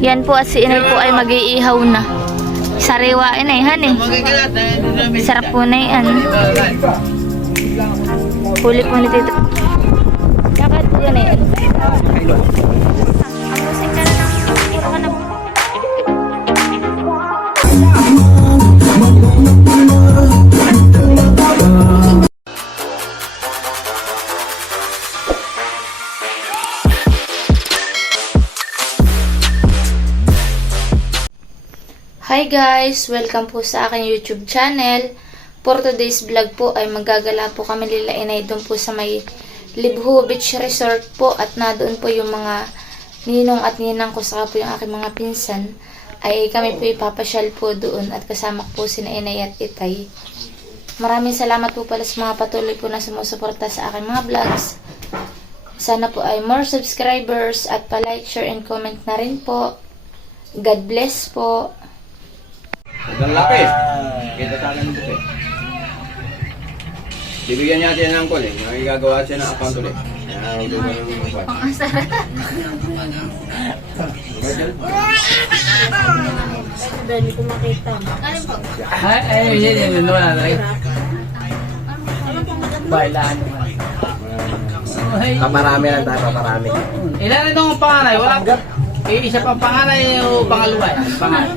Yan po at si inay po ay mag-iihaw na. Sariwa inay, han eh. Sarap po na yan. Huli po ni Tito. Bakit yan eh? Amusin ka na lang. Puro ka na po. Hi guys! Welcome po sa aking YouTube channel. For today's vlog po ay maggagala po kami nila inay doon po sa may Libho Beach Resort po at na doon po yung mga ninong at ninang ko saka po yung aking mga pinsan ay kami po ipapasyal po doon at kasama po sina inay at itay. Maraming salamat po pala sa mga patuloy po na sumusuporta sa aking mga vlogs. Sana po ay more subscribers at pa-like, share and comment na rin po. God bless po. Ang laki. Kita tayo ng buti. Bibigyan natin ng call eh. Magigagawa siya ng account ulit. Pang-asara. Dali ko makita. Ano po? Ay, yun. Wala na rin. Bailaan naman. Kaparami lang tayo, kaparami. Ilan itong panganay? Wala. Isa pang panganay o pangalawa? Panganay.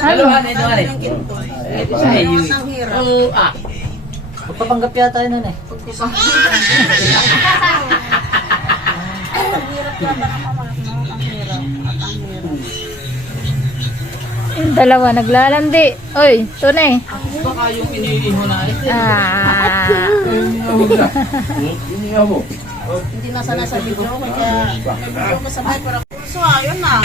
Dalawa na ito nga rin. Ito siya eh. Oo, Magpapanggap yata yun eh. Yung dalawa naglalandi. Oy, tunay. baka yung iniiho na ito. Inihaw mo. Hindi nasa video, kaya masabay para kurso, ayun na.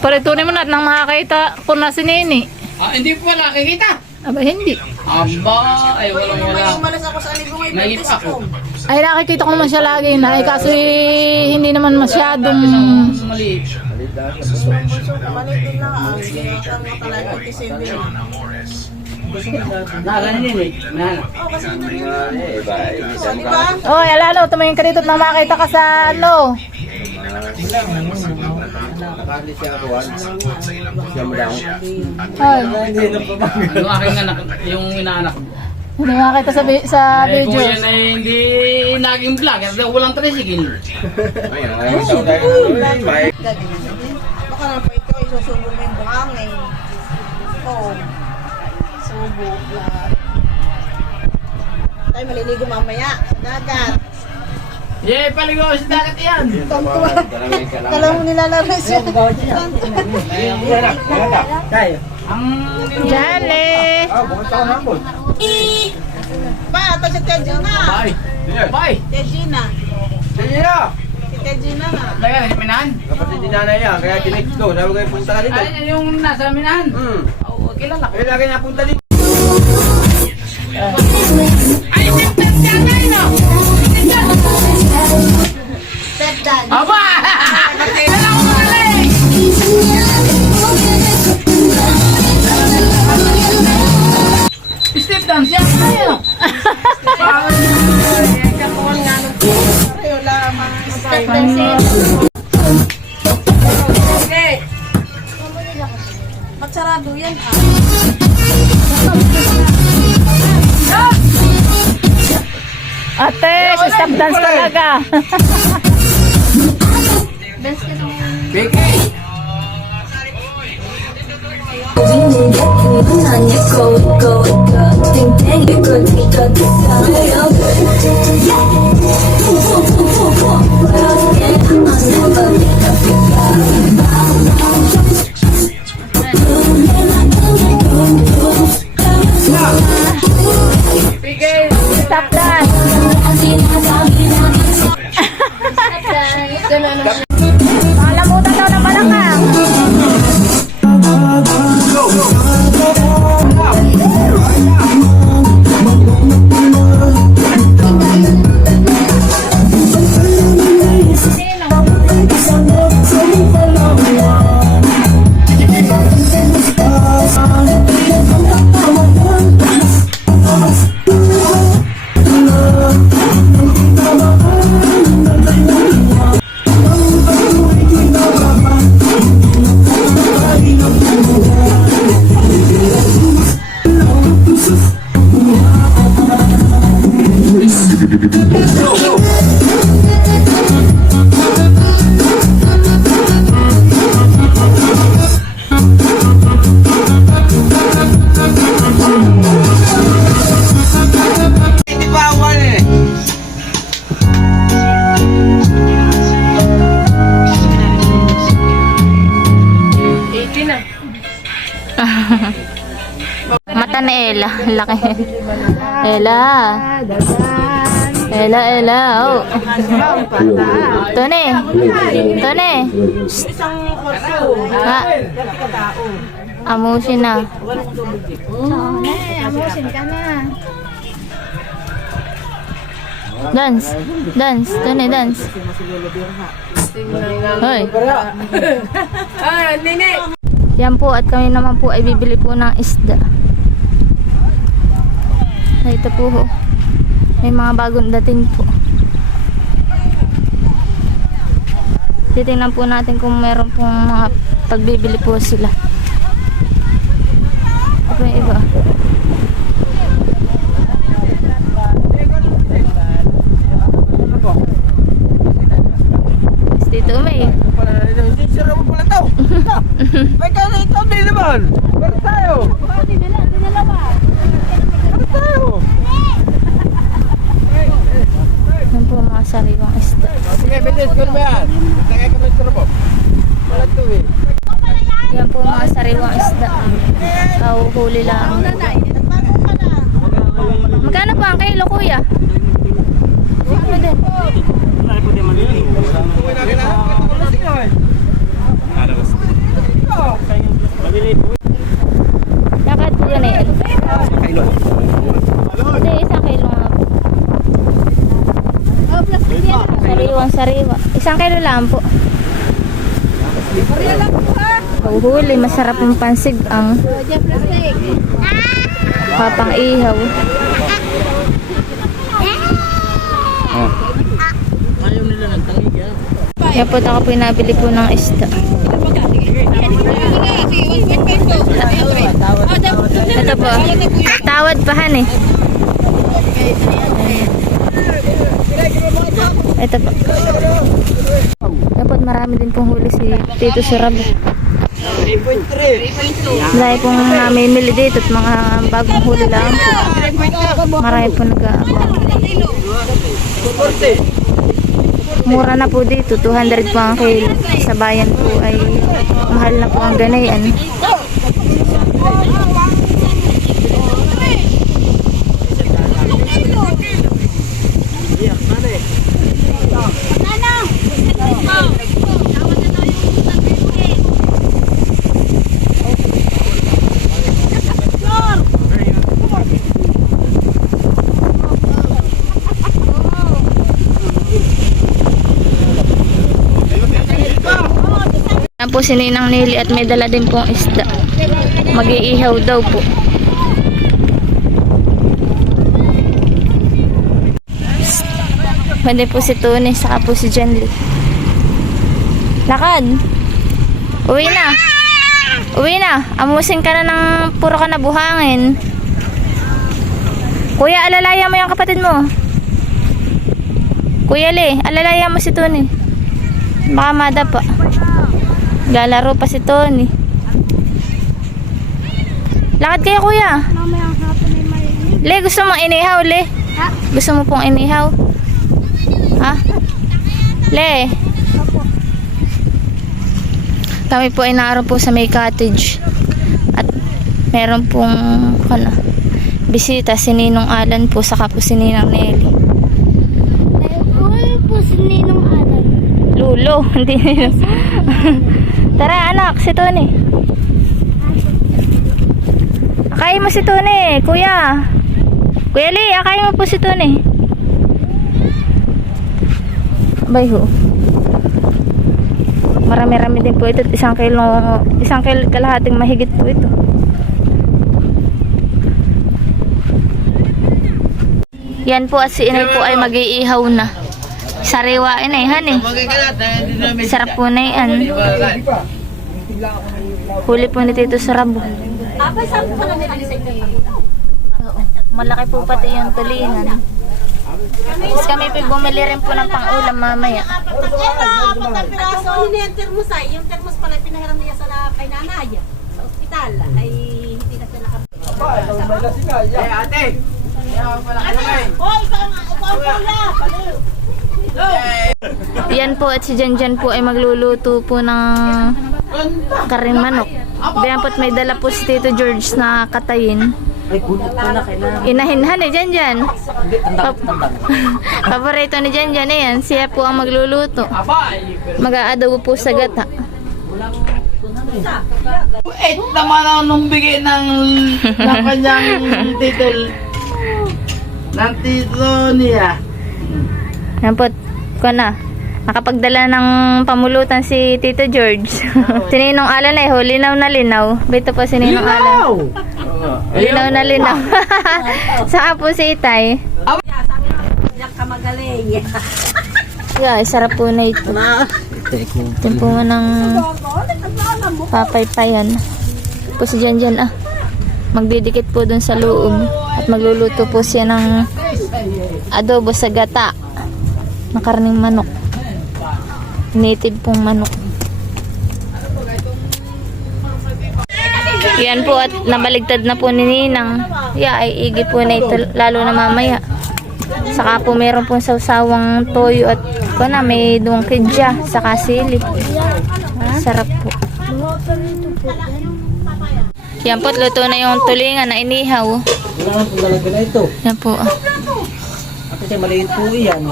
Pare, tunay mo na at nang makakita ko na si Nini. Hindi po wala kikita. Aba, hindi. Aba, ay walang wala. Umalis ako sa Alibo ngayon. Naip ako. Ay, nakikita ko naman siya lagi na. Ay, kaso hindi naman masyadong... Maliit. Maliit din lang. Hindi ka makalay 57. Nakanin eh. Oo, kasi hindi di ba? Oh, alano, tumingin ka dito at nang makita ka sa ano. Nakali siya ako. Siya mo lang. Ay, Yung aking anak, yung inaanak ko. hindi makita sa Kung video. yan ay hindi naging vlog, kasi walang tricycle. Ayun, tayo tayo. Baka naman po ikaw, isusubo mo yung buhangin. Oo. Subo. Tayo maliligo mamaya sa dagat. Yay, paligo sa dagat yan. Kala mo nilalaro siya. Ang Jale! Ba, ito si Tejina. Bye. Bye. Tejina. Sige na! Si Tejina nga. Lagyan, minahan. Kapatid din nanay yan, kaya tinext ko. Sabi ko punta ka dito. Ay, yung nasa minahan. Oo, kilala ko. Eh, lagi niya punta dito. Aba! Kailangan ko magaling! Step dance yan tayo. Ayaw lamang. Okay. Magsarado yan Ate, si stop dance talaga. Bigay! Stop dance. Makalamutan daw ng balakang. Mata ni Ella. Laki. Ella. Ella. Oh. Tony. Tony. Isang korso. Ha? Katao. Amusin na. Amusin ka na. Dance. Dance. Tony, dance. Hoy. Nene. Yan po at kami naman po ay bibili po ng isda. Ay, ito po ho. May mga bagong dating po. Titingnan po natin kung meron pong mga pagbibili po sila. Ito yung iba. Dito may. Sira mo pala to. May kasi ikaw din naman. Pero tayo. Pero tayo. Yan po mga sariwang isda. Sige, bilis ko naman yan. Tagay ka ng sira mo. Wala to eh. Yan po mga sariwang isda. Huli lang. Magkano po ang kilo, kuya? Ano din? Lakad po yan eh. Kilo. Hindi, isang kilo nga po. Sariwang-sariwa. Isang kilo lang po. Huli, masarap ang pansig ang papang ihaw. Ayaw nila nagtangig yan. Yan po, ako po nabili po ng isda. Ito po, tawad pa han eh. Ito po. Dapat marami din pong huli si Tito Surab. 3.3. Marami pong namimili dito at mga bagong huli lang po. Marami po nag-aabang. 240. Mura na po dito, 200 po ang kilo. Sa bayan po ay mahal na po ang ganayan. Yan po si Ninang Nili at may dala din pong isda. Mag-iihaw daw po. Pwede po si Tony, saka po si Jenly. Lakad! Uwi na! Uwi na! Amusin ka na ng puro ka na buhangin. Kuya, alalaya mo yung kapatid mo. Kuya Le, alalaya mo si Tony. Baka madapa. Galaro pa si Tony. Lakad kayo, kuya. Le, gusto mong inihaw, Le? Ha? Gusto mo pong inihaw? Ha? Le? Kami po ay naroon po sa may cottage. At meron pong bisita si Ninong Alan po, saka po si Ninang Nelly. po si Ninong Alan. Lulo, hindi nila. Tara anak, si Tony. Akayin mo si Tony, kuya. Kuya Lee, akayin mo po si Tony. Abay ho. Marami-rami din po ito. Isang kilo kalahating mahigit po ito. Yan po at si Inay po ay mag-iihaw na. Sariwain eh, han eh. Sarap po na yan. Huli po ni Tito Surab. Malaki po pati yung tulingan. Tapos kami po bumili rin po ng pang-ulam mamaya. Yung termos ay, yung termos pala pinahiram niya sa kay nanay sa ospital ay hindi na siya Ate! Yan po at si Janjan po ay magluluto po ng karing manok. Diyan po't may dala po si Tito George na katayin. Ay, bunot ko na kailangan. Inahinhan ni Janjan. Hindi, tandang. Paborito ni Janjan yan. Siya po ang magluluto. Mag-aadaw po sa gata. Naman ako nung bigay ng kanyang title. Ng tito niya. Yan po. Ko na. Nakapagdala ng pamulutan si Tito George. Si Ninong Alan ay ho, linaw na linaw. Bito po si Ninong Alan. Linaw na linaw. Saka po si Itay. Diyan ka magaling. Yeah, sarap po na ito. Ito po nga ng papaypayan. Po si Janjan magdidikit po dun sa loob. At magluluto po siya ng adobo sa gata. Na karning manok. Native pong manok. Yan po at nabaligtad na po ni Ninang. Ay igi po na ito lalo na mamaya. Saka po meron pong sawsawang toyo at may duwang kidya saka sili. Sarap po. Yan po, luto na yung tulingan na inihaw. Kailangan kong dalaga na ito. Yan po. At kasi maliit po yan.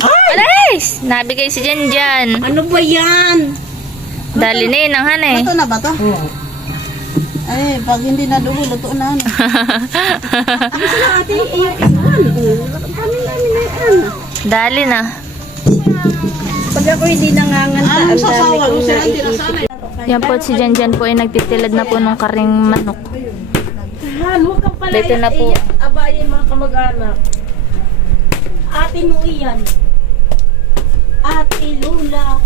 Alis! Nabigay si Janjan. Ano ba yan? Dali Ninang hanay. Luto na ba to? Ay, pag hindi na dugo, luto na. Ano sila ate? Paano namin na yan? Dali na. Pag ako hindi nanganganta, ang dami kong naiisip. Yan po si Janjan po ay nagtitilad na po ng karing manok. Han, huwag kang pala Dito na po. Abayin mga kamag-anak. Ate mo iyan. Ate Lula.